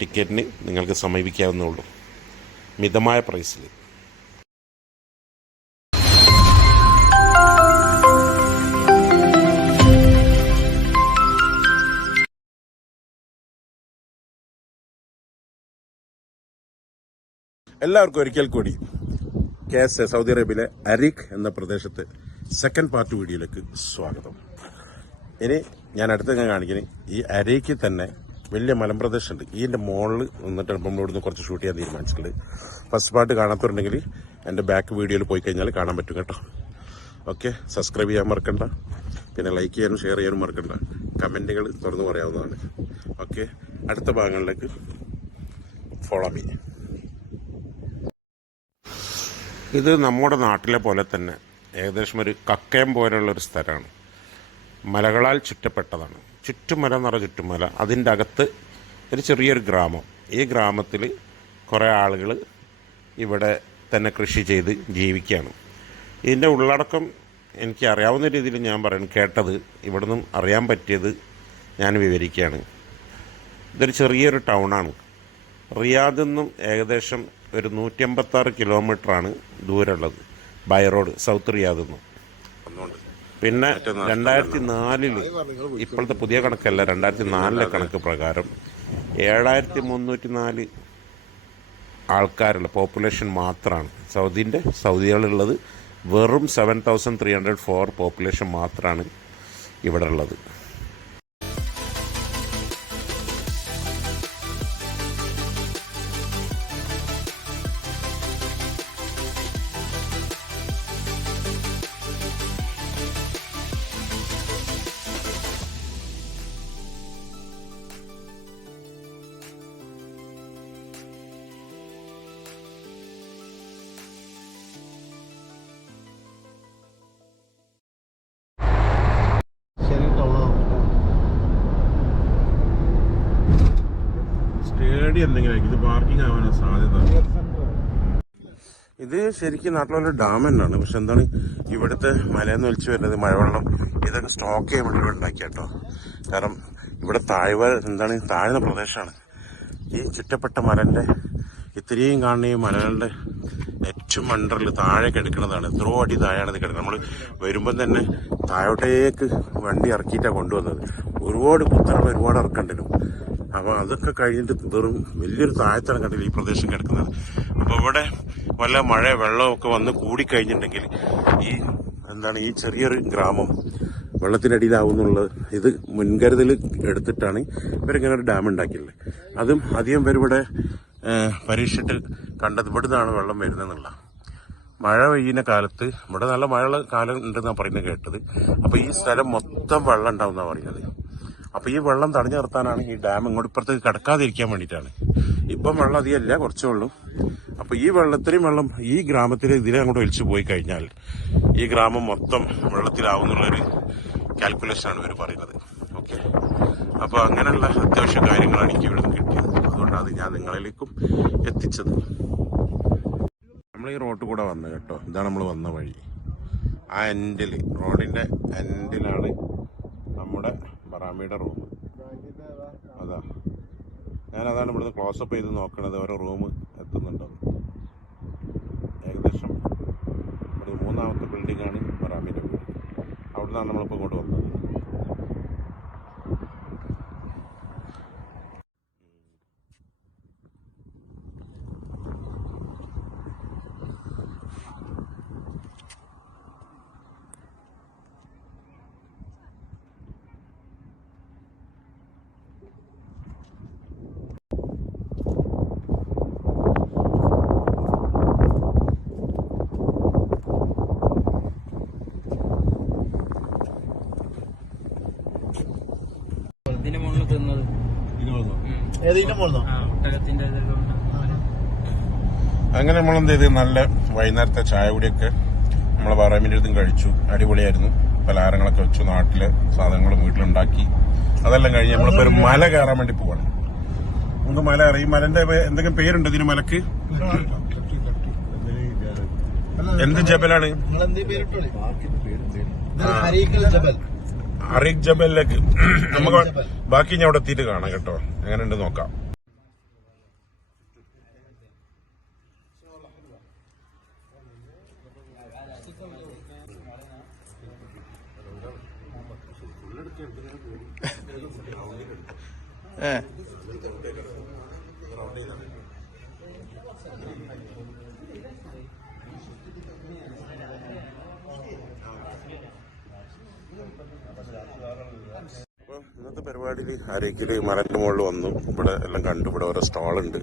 ടിക്കറ്റിന് നിങ്ങൾക്ക് സമീപിക്കാവുന്നതുള്ളൂ മിതമായ പ്രൈസിൽ. എല്ലാവർക്കും ഒരിക്കൽ കൂടി കെ എസ് എ സൗദി അറേബ്യയിലെ അരീഖ് എന്ന പ്രദേശത്ത് സെക്കൻഡ് പാർട്ട് വീഡിയോയിലേക്ക് സ്വാഗതം. ഇനി ഞാൻ അടുത്ത് ഞാൻ കാണിക്കുന്നത് ഈ അരയ്ക്ക് തന്നെ വലിയ മലമ്പ്രദേശമുണ്ട്. ഇതിന്റെ മുകളിൽ നിന്നിട്ട് ഇവിടെ ഇവിടുന്ന് കുറച്ച് ഷൂട്ട് ചെയ്യാൻ തീരുമാനിച്ചിട്ടുണ്ട് ഫസ്റ്റ് പാർട്ട് കാണാത്തുണ്ടെങ്കിൽ എന്റെ ബാക്ക് വീഡിയോയിൽ പോയി കഴിഞ്ഞാൽ കാണാൻ പറ്റും കേട്ടോ. ഓക്കെ സബ്സ്ക്രൈബ് ചെയ്യാൻ മറക്കണ്ട. പിന്നെ ലൈക്ക് ചെയ്യാനും ഷെയർ ചെയ്യാനും മറക്കണ്ട. കമന്റുകൾ തുറന്നു പറയാവുന്നതാണ്. ഓക്കെ അടുത്ത ഭാഗങ്ങളിലേക്ക് ഫോളോ മീ ഇത് നമ്മുടെ നാട്ടിലെ പോലെ തന്നെ ഏകദേശം ഒരു കക്കയം പോലെയുള്ള ഒരു സ്ഥലമാണ്. മലകളാൽ ചുറ്റപ്പെട്ടതാണ്. ചുറ്റുമല എന്ന് പറഞ്ഞ ചുറ്റുമല. അതിന്റെ അകത്ത് ഒരു ചെറിയൊരു ഗ്രാമം. ഈ ഗ്രാമത്തിൽ കുറേ ആളുകൾ ഇവിടെ തന്നെ കൃഷി ചെയ്ത് ജീവിക്കുകയാണ് ഇതിന്റെ ഉള്ളടക്കം എനിക്ക് അറിയാവുന്ന രീതിയിൽ ഞാൻ പറയുന്നു കേട്ടത് ഇവിടെ നിന്നും അറിയാൻ പറ്റിയത് ഞാൻ വിവരിക്കുകയാണ് ഇതൊരു ചെറിയൊരു ടൗണാണ്. റിയാദിൽ നിന്നും ഏകദേശം ഒരു നൂറ്റി അമ്പത്താറ് കിലോമീറ്ററാണ് ദൂരമുള്ളത്. ബൈ റോഡ് സൗത്ത് റിയാദിൽ നിന്നും. പിന്നെ രണ്ടായിരത്തി നാലിൽ ഇപ്പോഴത്തെ പുതിയ കണക്കല്ല രണ്ടായിരത്തി നാലിലെ കണക്ക് പ്രകാരം ഏഴായിരത്തി മുന്നൂറ്റി നാല് ആൾക്കാരുള്ള പോപ്പുലേഷൻ മാത്രമാണ് സൗദിന്റെ സൗദികളുള്ളത് വെറും seven thousand three hundred four population മാത്രമാണ് ഇവിടെ ഉള്ളത് സ്റ്റേഡിയം എന്തെങ്കിലും ഇത് പാർക്കിംഗ് ആവാനാണ് സാധ്യത. ഇത് ശരിക്കും നാട്ടിലുള്ള ഡാം തന്നെയാണ്. പക്ഷെ എന്താണ് ഇവിടുത്തെ മലയെന്ന് ഒലിച്ചു വരുന്നത് മഴവെള്ളം. ഇതൊക്കെ സ്റ്റോക്ക് ചെയ്യാൻ വേണ്ടി ഉണ്ടാക്കിയ കേട്ടോ കാരണം ഇവിടെ താഴ്വ എന്താണ് താഴ്ന്ന പ്രദേശമാണ് ഈ ചുറ്റപ്പെട്ട മലന്റെ ഇത്രയും കാണുന്ന ഈ മലകളുടെ ഏറ്റവും മണ്ടറിൽ താഴെ കിടക്കുന്നതാണ് എത്രയോ അടി താഴെയാണ് ഇത് കിടക്കുന്നത്. നമ്മൾ വരുമ്പം തന്നെ താഴോട്ടേക്ക് വണ്ടി ഇറക്കിയിട്ടാണ് കൊണ്ടുവന്നത്. ഒരുപാട് കുത്തറ ഒരുപാട് ഇറക്കണ്ടിരും. അപ്പൊ അതൊക്കെ കഴിഞ്ഞിട്ട് വെറും വലിയൊരു താഴ്ത്തണം കണ്ടില്ല ഈ പ്രദേശം കിടക്കുന്നത്. അപ്പോൾ ഇവിടെ വല്ല മഴ വെള്ളമൊക്കെ വന്ന് കൂടിക്കഴിഞ്ഞിട്ടുണ്ടെങ്കിൽ ഈ എന്താണ് ഈ ചെറിയൊരു ഗ്രാമം വെള്ളത്തിനടിയിലാവുന്നുള്ളത് ഇത് മുൻകരുതൽ എടുത്തിട്ടാണ് ഇവരിങ്ങനെ ഒരു ഡാം ഉണ്ടാക്കിയുള്ളത് അതും അധികം പേരിവിടെ പരീക്ഷിട്ട് കണ്ടത് ഇവിടുന്നാണ് വെള്ളം വരുന്നതെന്നുള്ള. മഴ പെയ്യുന്ന കാലത്ത് ഇവിടെ നല്ല മഴയുള്ള കാലം ഉണ്ടെന്നാണ് പറയുന്നത് കേട്ടത്. അപ്പോൾ ഈ സ്ഥലം മൊത്തം വെള്ളം ഉണ്ടാവുന്ന പറയുന്നത്. അപ്പൊ ഈ വെള്ളം തടഞ്ഞു നിർത്താനാണ് ഈ ഡാം ഇങ്ങോട്ട് ഇപ്പുറത്തേക്ക് കിടക്കാതിരിക്കാൻ വേണ്ടിയിട്ടാണ്. ഇപ്പം വെള്ളം അധികമല്ല കുറച്ചേ ഉള്ളൂ. അപ്പോൾ ഈ വെള്ളത്തിനും വെള്ളം ഈ ഗ്രാമത്തിൽ ഇതിലെ അങ്ങോട്ട് ഒലിച്ചു പോയി കഴിഞ്ഞാൽ ഈ ഗ്രാമം മൊത്തം വെള്ളത്തിലാവുന്നുള്ളൊരു കാൽക്കുലേഷൻ ആണ് ഇവർ പറയുന്നത്. ഓക്കെ അപ്പോൾ അങ്ങനെയുള്ള അത്യാവശ്യ കാര്യങ്ങളാണ് എനിക്ക് ഇവിടെ കിട്ടിയത്. അതുകൊണ്ടാണ് അത് ഞാൻ നിങ്ങളിലേക്കും എത്തിച്ചത്. നമ്മൾ ഈ റോഡ് കൂടെ വന്നത് കേട്ടോ. ഇതാണ് നമ്മൾ വന്ന വഴി. ആ എൻഡിൽ റോഡിന്റെ എൻഡിലാണ് നമ്മുടെ ബറാമിയുടെ റൂം. അതാ. ഞാനതാണ് ഇവിടുന്ന് ക്ലോസപ്പ് ചെയ്ത് നോക്കണത്. ഓരോ റൂം എത്തുന്നുണ്ടോ ഏകദേശം ഒരു മൂന്നാമത്തെ ബിൽഡിംഗ് ആണ് ബറാമിയുടെ വീട്. അവിടുന്നാണ് നമ്മളിപ്പോൾ ഇങ്ങോട്ട് വന്നത് ഇതിന്റെ മുകളിൽ തിന്നത് ഏതിന്റെ മുകളിലോ ആ ഒട്ടകത്തിന്റെ ഇതൊക്കെ ഉണ്ട്. അങ്ങനെ നമ്മൾ എന്ത് ചെയ്ത്? നല്ല വൈകുന്നേരത്തെ ചായ കൂടിയൊക്കെ നമ്മളെ ബറാമിന്റെ അടുത്തും കഴിച്ചു. അടിപൊളിയായിരുന്നു. പലഹാരങ്ങളൊക്കെ വെച്ചു നാട്ടിൽ സാധനങ്ങൾ വീട്ടിലുണ്ടാക്കി. അതെല്ലാം കഴിഞ്ഞ് നമ്മളിപ്പോ ഒരു മല കയറാൻ വേണ്ടി പോവാണ്. നമുക്ക് മല അറിയും. മലന്റെ എന്തെങ്കിലും പേരുണ്ട് ഇതിന് മലക്ക്? എന്ത് ജബലാണ്? അറീഖ് ജബലിലേക്ക് നമുക്ക് ബാക്കി ഞാൻ അവിടെ എത്തിയിട്ട് കാണാം കേട്ടോ. എങ്ങനെയുണ്ട് നോക്കാം. അപ്പൊ ഇന്നത്തെ പരിപാടിയിൽ അരക്കിൽ മലന്റെ മുകളിൽ വന്നു. ഇവിടെ എല്ലാം കണ്ടു. ഇവിടെ ഓരോ സ്റ്റാളുണ്ട്.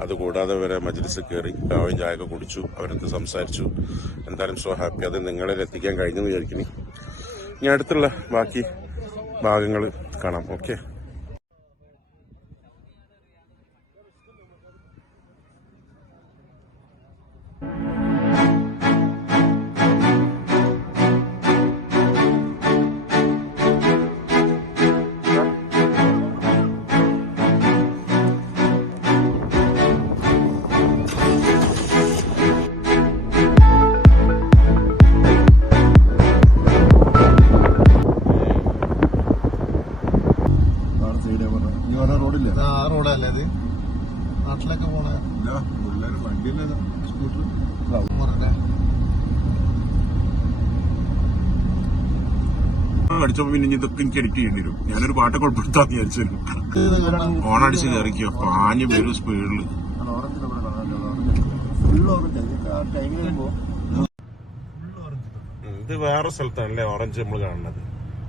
അതുകൂടാതെ വരെ മജ്ലിസ് കയറി ചായയും ചായയൊക്കെ കുടിച്ചു. അവരടുത്ത് സംസാരിച്ചു. എന്തായാലും സോ ഹാപ്പി അത് നിങ്ങളിൽ എത്തിക്കാൻ കഴിഞ്ഞെന്ന് വിചാരിക്കുന്നു. ഇനി അടുത്തുള്ള ബാക്കി ഭാഗങ്ങൾ കാണാം. ഓക്കെ സ്കൂട്ടർ അടിച്ചപ്പോ പിന്നെ ഇതൊക്കെ എനിക്ക് എഡിറ്റ് ചെയ്യേണ്ടി വരും. ഞാനൊരു പാട്ട് ഉൾപ്പെടുത്താന്ന് വിചാരിച്ചു ഓണടിച്ച് കയറിക്കോ പാഞ്ഞ് വരും സ്പീഡിൽ ഇത് വേറെ സ്ഥലത്താണല്ലേ ഓറഞ്ച് നമ്മൾ കാണുന്നത്?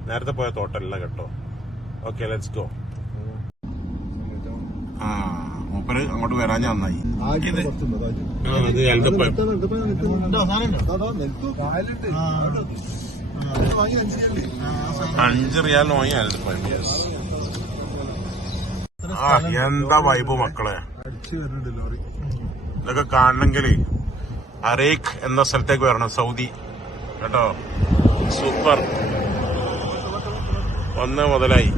നേരത്തെ പോയ തോട്ടല്ല കേട്ടോ. ഓക്കെ ലെറ്റ്സ് ഗോ ആ മൂപ്പര് അങ്ങോട്ട് വരാൻ നന്നായി. എൽദപ്പഴം അഞ്ച് റിയാൽ വാങ്ങി ആ എന്താ വൈബ് മക്കളെ? ഇതൊക്കെ കാണണമെങ്കിൽ അറേഖ് എന്ന സ്ഥലത്തേക്ക് വരണം സൗദി. കേട്ടോ? സൂപ്പർ. ഒന്ന് മുതലായി.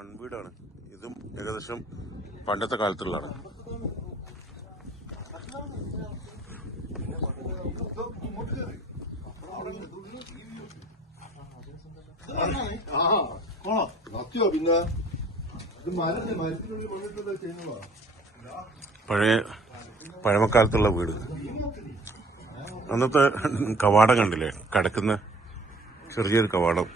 മൺവീടാണ് ഇതും ഏകദേശം പണ്ടത്തെ കാലത്തുള്ളതാണ്. സത്യോ പിന്നെ? പഴയ പഴമക്കാലത്തുള്ള വീട്. അന്നത്തെ കവാടം കണ്ടില്ലേ? കടക്കുന്ന ചെറിയൊരു കവാടം.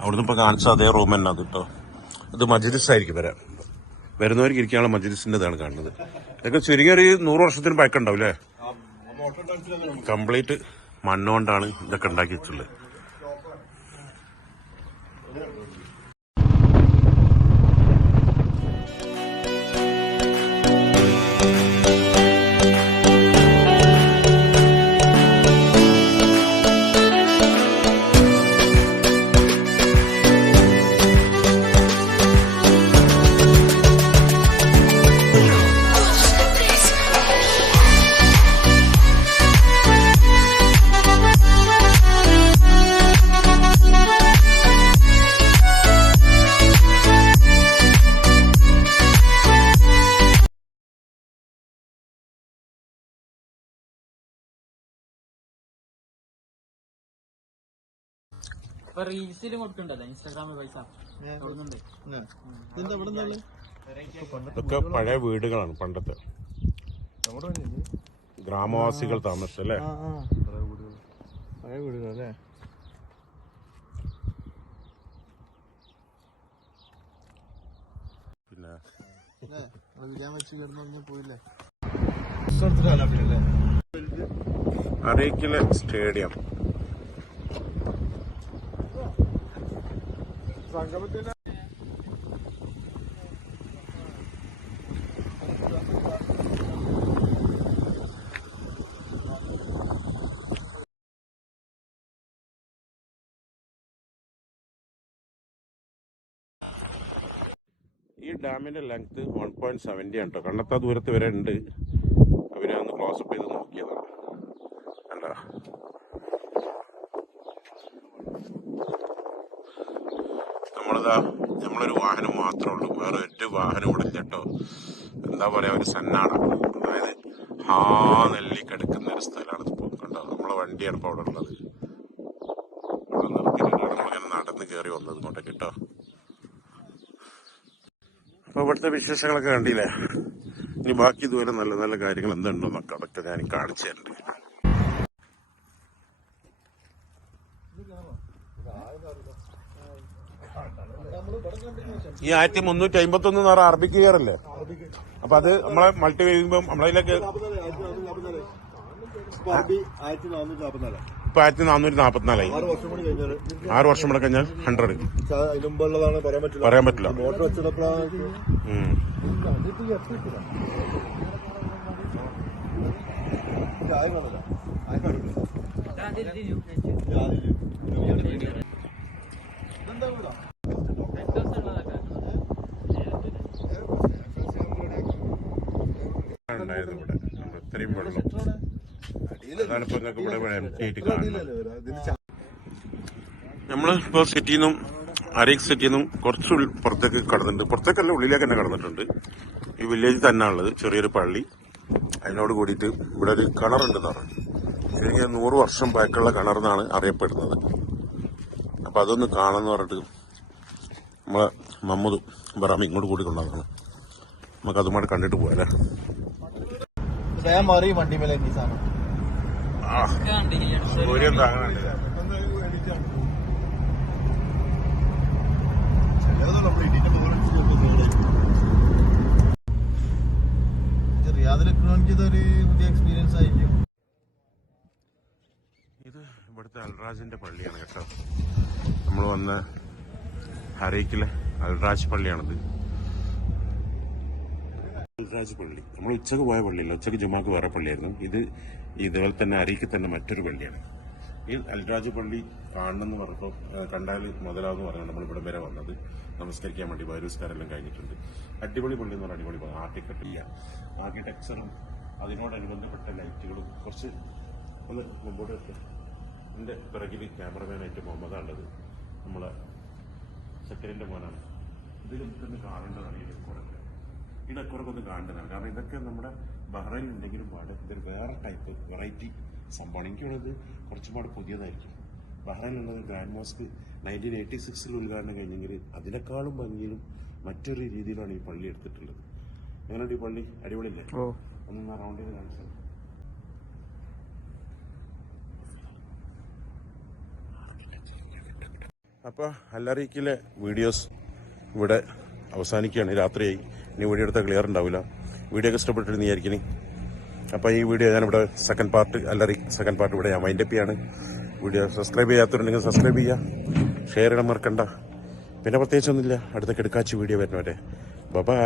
അവിടുന്ന് ഇപ്പൊ കാണിച്ച അതേ റൂം തന്നെ അത് കേട്ടോ ഇത് മജ്ലിസ് ആയിരിക്കും വരാം വരുന്നവർക്ക് ഇരിക്കാനുള്ള മജിലിസിന്റെതാണ് കാണുന്നത്. ഇതൊക്കെ ചുരുങ്ങിയൊരു നൂറ് വർഷത്തിന് പഴക്കം അല്ലേ കംപ്ലീറ്റ് മണ്ണുകൊണ്ടാണ് ഇതൊക്കെ ഉണ്ടാക്കി വെച്ചുള്ളത് ഇപ്പൊ റീൽസിൽ കൊടുക്കണ്ടല്ലോ ഇൻസ്റ്റാഗ്രാമിൽ പൈസ. കൊടുക്കുന്നുണ്ട്. ഇതിന്റെ എവിടെ നിന്നുള്ളു ഇതൊക്കെ പഴയ വീടുകളാണ് പണ്ടത്തെ. ഗ്രാമവാസികൾ താമസിച്ചല്ലേ പഴയ വീടുകളല്ലേ പിന്നെ. അറേക്കിലെ സ്റ്റേഡിയം. സംഗമത്തിന് ഈ ഡാമിന്റെ ലെങ്ത് വൺ പോയിന്റ് സെവന്റി ആണ് കേട്ടോ കണ്ണത്താ ദൂരത്ത് വരെ ഉണ്ട്. അവരെ ഒന്ന് ക്ലോസപ്പ് ചെയ്ത് നോക്കിയതാണ്. അല്ല നമ്മളിതാ നമ്മളൊരു വാഹനം മാത്രമേ ഉള്ളൂ. വേറെ ഒരു വാഹനം ഇവിടെ കേട്ടോ എന്താ പറയാ ഒരു സന്നാട. അതായത് ഹാ നെല്ലി കിടക്കുന്ന ഒരു സ്ഥലമാണ് ഇപ്പോൾ കണ്ടോ? നമ്മളെ വണ്ടിയാണ് ഇപ്പോൾ അവിടെ ഉള്ളത്. നമ്മളിങ്ങനെ നടന്ന് കയറി വന്നത് കൊണ്ട് കേട്ടോ അപ്പൊ ഇവിടുത്തെ വിശേഷങ്ങളൊക്കെ കണ്ടില്ലേ? ഇനി ബാക്കി ഇതുവരെ നല്ല നല്ല കാര്യങ്ങൾ എന്തുണ്ടോ എന്നൊക്കെ അതൊക്കെ ഞാൻ കാണിച്ചു തരുന്നുണ്ട് ഈ ആയിരത്തി മുന്നൂറ്റി അമ്പത്തി ഒന്ന് എന്ന് പറഞ്ഞാൽ അറബിക്ക് കയറല്ലേ അപ്പൊ അത് നമ്മളെ മൾട്ടി കഴിയുമ്പോൾ നമ്മളതിലേക്ക് ഇപ്പൊ ആയിരത്തി നാനൂറ്റി നാപ്പത്തിനാലായി ആറ് വർഷം കൂടി കഴിഞ്ഞാൽ ആറ് വർഷം കൂടെ കഴിഞ്ഞാൽ ഹൺഡ്രഡ് അതിന് മുമ്പുള്ളതാണ് പറയാൻ പറ്റില്ല പറയാൻ പറ്റില്ല മോട്ടർ വെച്ചപ്പോഴാണ് ഉം. ചായ കാണില്ല ആയ കാണില്ല ഇതെന്താ വീടാ ഉണ്ടായിരുന്നു ഇവിടെ നമ്മൾ ഇത്രയും വെള്ളം അതാണ് ഇപ്പൊ ഇവിടെ ആയിട്ട് കാണുന്നത് നമ്മൾ ഇപ്പോ സിറ്റിയിൽ നിന്നും അരീക് സിറ്റിയിൽ നിന്നും കുറച്ച് പുറത്തേക്ക് കടന്നിട്ടുണ്ട്. പുറത്തേക്കല്ല ഉള്ളിലേക്ക് തന്നെ കടന്നിട്ടുണ്ട്. ഈ വില്ലേജ് തന്നെ ഉള്ളത് ചെറിയൊരു പള്ളി. അതിനോട് കൂടിയിട്ട് ഇവിടെ ഒരു കിണറുണ്ടെന്ന് പറഞ്ഞു ശരിക്കും നൂറ് വർഷം പഴക്കമുള്ള കിണറെന്നാണ് അറിയപ്പെടുന്നത്. അപ്പൊ അതൊന്ന് കാണാന്ന് പറഞ്ഞിട്ട് നമ്മളെ മമ്മൂദ് ബറാമി ഇങ്ങോട്ട് കൂടി കൊണ്ടുവന്നാണ് നമുക്ക് അതുമായിട്ട് കണ്ടിട്ട് പോയാലേ വണ്ടി മേലെ സാധനം സൂര്യൻ ഇത് ഇവിടുത്തെ അൽറാജിന്റെ പള്ളിയാണ് കേട്ടോ. നമ്മൾ വന്ന ഹരേക്കിലെ അൽറാജ് പള്ളിയാണിത്. അൽറാജ് പള്ളി. നമ്മൾ ഉച്ചയ്ക്ക് പോയ പള്ളിയല്ല ഉച്ചയ്ക്ക് ജുമാക്ക് വേറെ പള്ളിയായിരുന്നു. ഇത് ഇതുപോലെ തന്നെ അരീക്കിൽ തന്നെ മറ്റൊരു പള്ളിയാണ്. ഈ അൽരാജ് പള്ളി കാണണമെന്ന് പറഞ്ഞപ്പോൾ കണ്ടാൽ മുതലാവെന്ന് നമ്മൾ ഇവിടെ വരെ വന്നത്. നമസ്കരിക്കാൻ വേണ്ടി വൈരൂസ്കാരെല്ലാം കഴിഞ്ഞിട്ടുണ്ട്. അടിപൊളി പള്ളി എന്ന് പറഞ്ഞാൽ അടിപൊളി. ആർട്ടിക്കട്ടില്ല ആർക്കിടെക്ചറും അതിനോടനുബന്ധപ്പെട്ട ലൈറ്റുകളും കുറച്ച് ഒന്ന് മുമ്പോട്ട് വെക്കാം. എന്റെ പിറകിൽ ക്യാമറമാനായിട്ട് മുഹമ്മദാണുള്ളത്. നമ്മളെ സെക്കൻഡിന്റെ മോനാണ്. ഇതിലൊക്കെ ഒന്ന് കാണേണ്ടതാണ് ഈ ഡെക്കോറൊക്കെ ഈ ഡെക്കോറൊക്കെ കാണേണ്ടതാണ്. കാരണം ഇതൊക്കെ നമ്മുടെ ബഹ്റൈനിൽ ഉണ്ടെങ്കിലും പാട്. ഇതൊരു വേറെ ടൈപ്പ് വെറൈറ്റി സംഭവമാണ്. എനിക്ക് തോന്നുന്നത് കുറച്ചും പാട് പുതിയതായിരിക്കും. ബഹ്റൈനിലുള്ളത് ഗ്രാൻഡ് മോസ്ക് നയന്റീൻ എയ്റ്റി സിക്സിൽ ഉദ്ഘാടനം കഴിഞ്ഞെങ്കിൽ അതിനേക്കാളും ഭംഗിയിലും മറ്റൊരു രീതിയിലാണ് ഈ പള്ളി എടുത്തിട്ടുള്ളത്. എങ്ങനെയുണ്ട് ഈ പള്ളി? അടിപൊളിയല്ലേ? ഒന്ന് റൗണ്ട് ചെയ്ത് കാണിച്ചാൽ അപ്പോൾ അല്ലറിയിക്കിലെ വീഡിയോസ് ഇവിടെ അവസാനിക്കുകയാണ്. രാത്രിയായി. ഇനി വീഡിയോ എടുത്താൽ ക്ലിയർ ഉണ്ടാവില്ല. വീഡിയോ ഒക്കെ ഇഷ്ടപ്പെട്ടിരുന്നു വിചാരിക്കണി അപ്പോൾ ഈ വീഡിയോ ഞാനിവിടെ സെക്കൻഡ് പാർട്ട് അല്ലറി സെക്കൻഡ് പാർട്ട് ഇവിടെ ഞാൻ മൈൻഡപ്പ് ചെയ്യാണ്. വീഡിയോ സബ്സ്ക്രൈബ് ചെയ്യാത്തവരുണ്ടെങ്കിൽ സബ്സ്ക്രൈബ് ചെയ്യുക. ഷെയർ ചെയ്യണം മറക്കണ്ട. പിന്നെ പ്രത്യേകിച്ചൊന്നുമില്ല അടുത്ത കിടക്കാച്ചി വീഡിയോ വരുന്നവരെ. ബൈ